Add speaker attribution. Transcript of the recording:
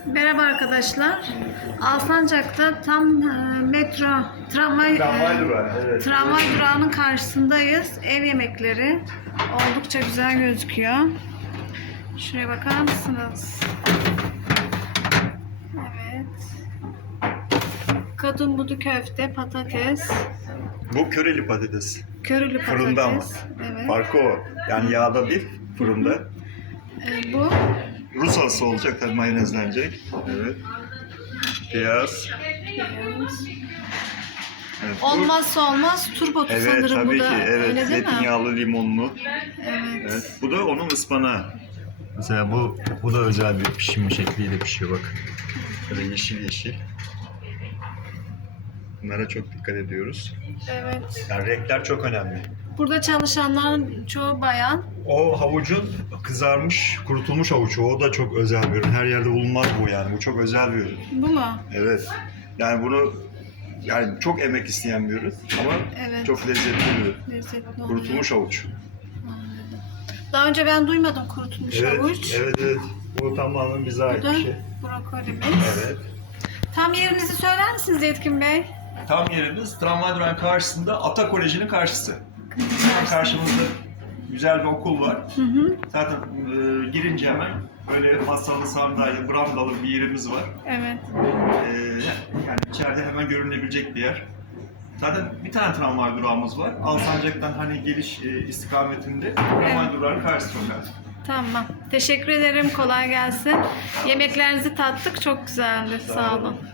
Speaker 1: Merhaba arkadaşlar. Alsancak'ta tam tramvay
Speaker 2: durağı, evet.
Speaker 1: tramvay durağının karşısındayız. Ev yemekleri oldukça güzel gözüküyor. Şuraya bakar mısınız? Evet. Kadın budu köfte, patates,
Speaker 2: Bu köreli patates.
Speaker 1: körülü patates.
Speaker 2: Fırında ama.
Speaker 1: Evet.
Speaker 2: Farkı o. Yani yağda değil, fırında.
Speaker 1: Bu
Speaker 2: Rus salçası olacak, tabii mayonezlenecek. Evet. Piyaz. Evet, bu-
Speaker 1: olmazsa olmaz turbotu
Speaker 2: Evet,
Speaker 1: sanırım
Speaker 2: tabii
Speaker 1: bu da.
Speaker 2: ki. Evet,
Speaker 1: Öyle değil mi?
Speaker 2: zeytinyağlı, limonlu.
Speaker 1: Evet.
Speaker 2: Evet. Bu da onun ıspanağı. Mesela bu da özel bir pişirme şekliyle pişiyor bak. Böyle yeşil yeşil. Bunlara çok dikkat ediyoruz.
Speaker 1: Evet.
Speaker 2: Yani renkler çok önemli.
Speaker 1: Burada çalışanların çoğu bayan.
Speaker 2: O havucun kızarmış, kurutulmuş havuç. O da çok özel bir ürün. Her yerde bulunmaz bu yani. Bu çok özel bir ürün.
Speaker 1: Bu mu?
Speaker 2: Evet. Yani bunu çok emek isteyen bir ürün ama
Speaker 1: Evet.
Speaker 2: çok lezzetli bir ürün.
Speaker 1: Lezzetli oluyor.
Speaker 2: Kurutulmuş havuç.
Speaker 1: Anladım. Daha önce ben duymadım kurutulmuş havuç.
Speaker 2: Evet. Bu tamamen bize
Speaker 1: Bu
Speaker 2: ait
Speaker 1: da
Speaker 2: bir şey.
Speaker 1: brokolimiz.
Speaker 2: Evet.
Speaker 1: Tam yerinizi söyler misiniz Yetkin Bey?
Speaker 2: Tam yerimiz tramvay durağının karşısında Ata Koleji'nin karşısı. Hemen karşımızda güzel bir okul var. Zaten girince hemen böyle masalı, sandalye, brandalı bir yerimiz var.
Speaker 1: Evet.
Speaker 2: Yani içeride hemen görünebilecek bir yer. Zaten bir tane tramvay durağımız var. Alsancak'tan hani geliş istikametinde tramvay durağının karşısı sokak.
Speaker 1: Tamam. Teşekkür ederim. Kolay gelsin. Yemeklerinizi tattık. Çok güzeldi. Sağ olun.